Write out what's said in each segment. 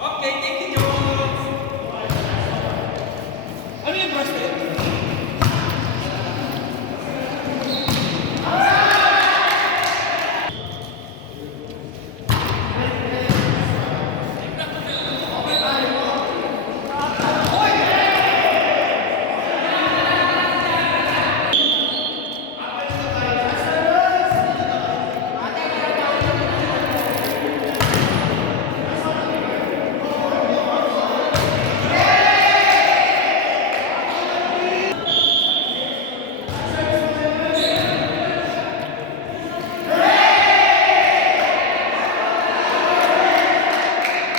Okay, thank you, George. Ano yung bracelet?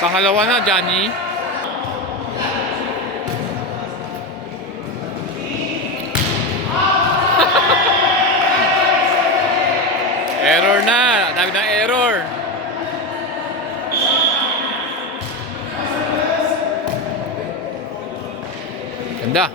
Pangalawa na, Johnny. Error na. Dami ng error. Ganda.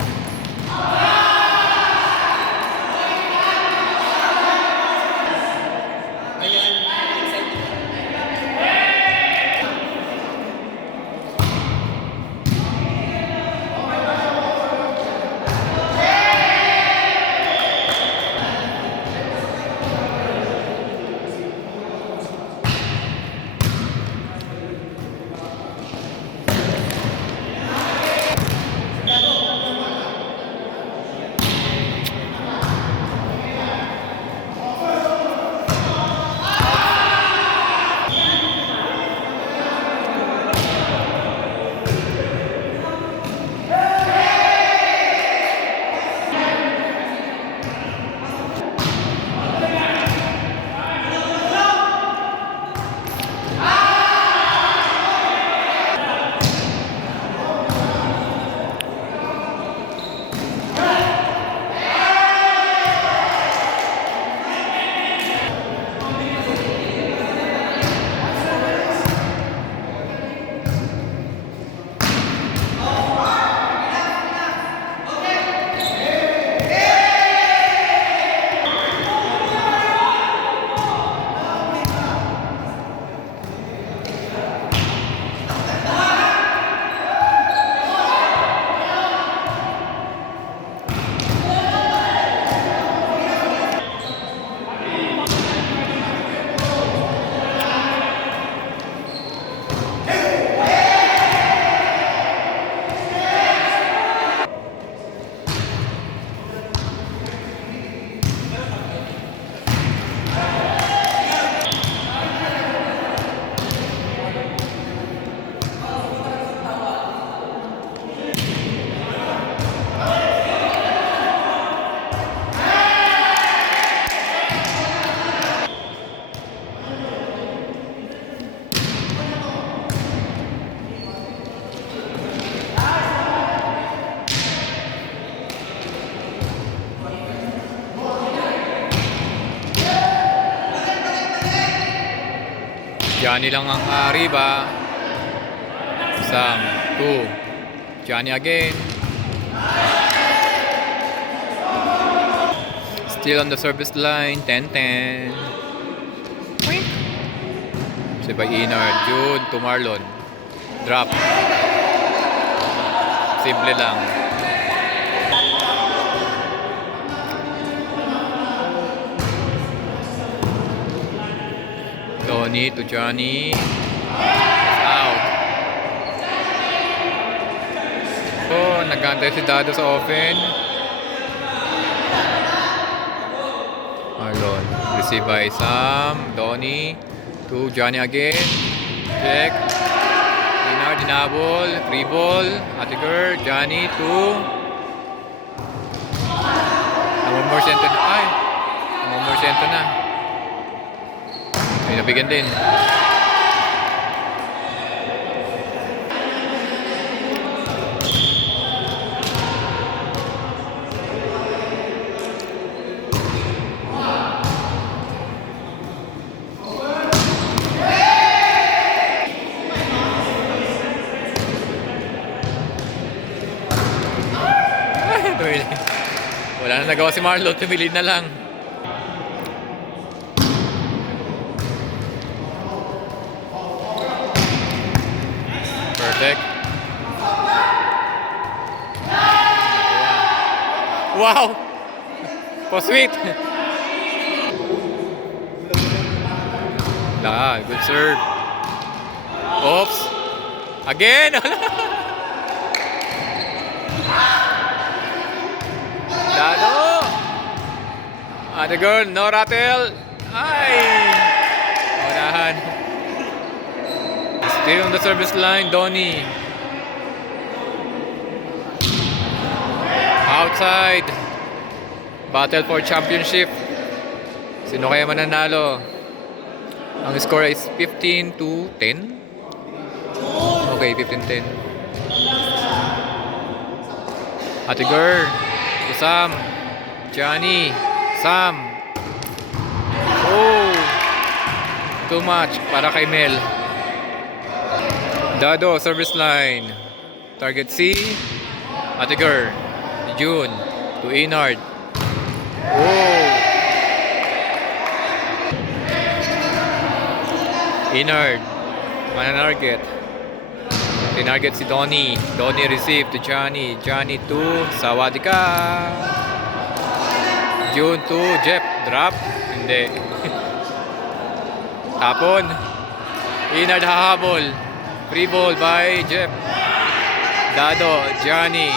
Johnny lang ang riba. Isang, two. Johnny again. Still on the service line. 10-10. Si by Inard. Jude to Marlon. Drop. Simple lang. Tony to Johnny. Out. Oh, nagantay si Dado sa open. Marlon. Receive by Sam. Tony to Johnny again. Check. Inard, dinabol. Free ball. Atiger. Johnny to one more center na. Ay! One more center na. Ay, nabigyan din. Wala na nagawa si Marlon, tumilid na lang. Check. Wow! Po-sweet! Good serve. Oops! Again! Dado! The girl, no rattle! Ay! Unahan. Still on the service line, Donnie. Outside. Battle for championship. Sino kaya mananalo? Ang score is 15-10. Okay, 15-10. Atiger. To Sam. Johnny. Sam. Oh. Too much para kay Mel. Dado, service line. Target C. Atiger. June. To Inard. Oh. Inard. Mananarget. Tinarget si Donnie. Donnie receive to Johnny. Johnny to Sawadika. June to Jeff. Drop. Hindi. Tapon. Inard hahabol. Free ball by Jeff. Dado. Johnny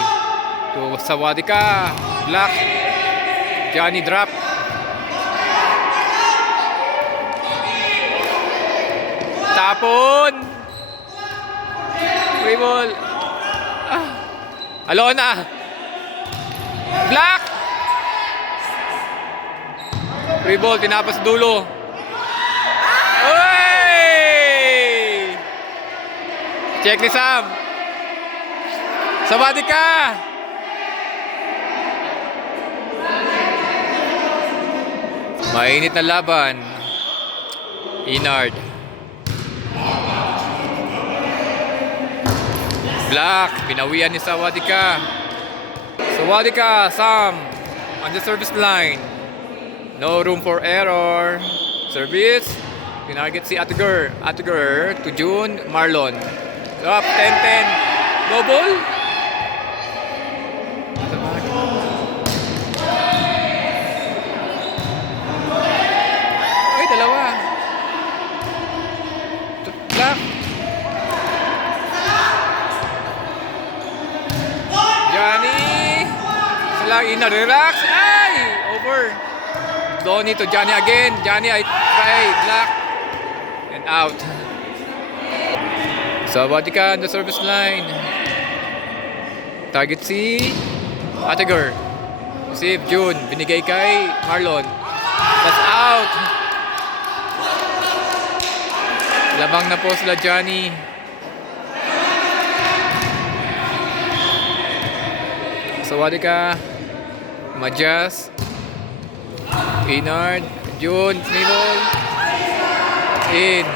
to Sawadika. Block. Johnny drop. Tapon. Free ball. Alona. Black. Free ball. Tinapos dulo. Oy! Check ni Sam. Sabati ka. Mainit na laban. Inard. Black, pinawian ni Sawadika. Sawadika, Sam, on the service line. No room for error. Service, pinarget si Atiger. Atiger to June, Marlon. Up, 10-10. Double. Ay, dalawa. Black. Ina, relax. Ay! Over. Donnie to Johnny again. Johnny, I try. Black. And out. Sawadika on the service line. Target C. Atiger. Receive June. Binigay kay Marlon. That's out. Lamang na po sila Johnny. Sawadika. Majas, Inard, June, Nibol, in.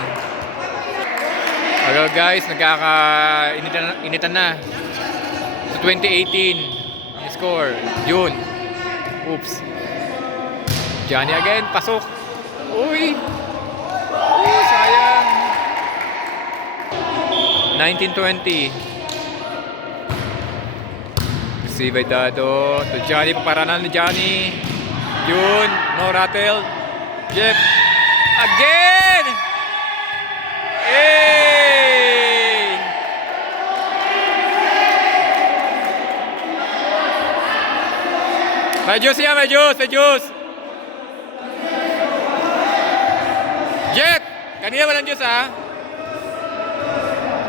Okay guys, nagkaka-initan na. So 2018, ang score, June. Oops. Johnny again, pasok. Uy! Uy, sayang. 1920. Si Dado to Johnny, paparanan ni Johnny. June, no rattle. Jeff, again! Hey! May juice yan, may juice, may juice. Jet! Kanina walang juice, ha?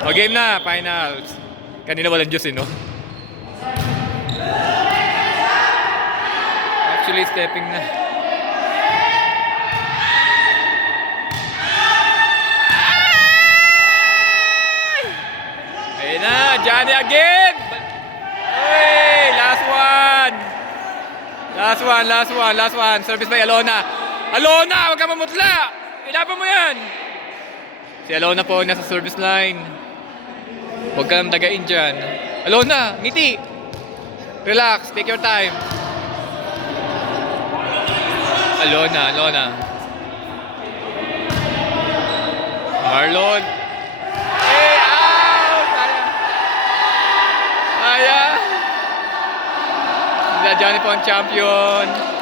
O, game na, finals. Kanina walang juice, no? Actually stepping na. Ayun na, Johnny again. Hey, last one. Last one. Service by Alona. Alona, wag ka mamutla. Ilaban mo yan. Si Alona po nasa service line. Huwag ka nang dagain dyan. Alona, ngiti. Relax, take your time. Alona. Marlon. Hey, out! Sila Johnny po ang champion.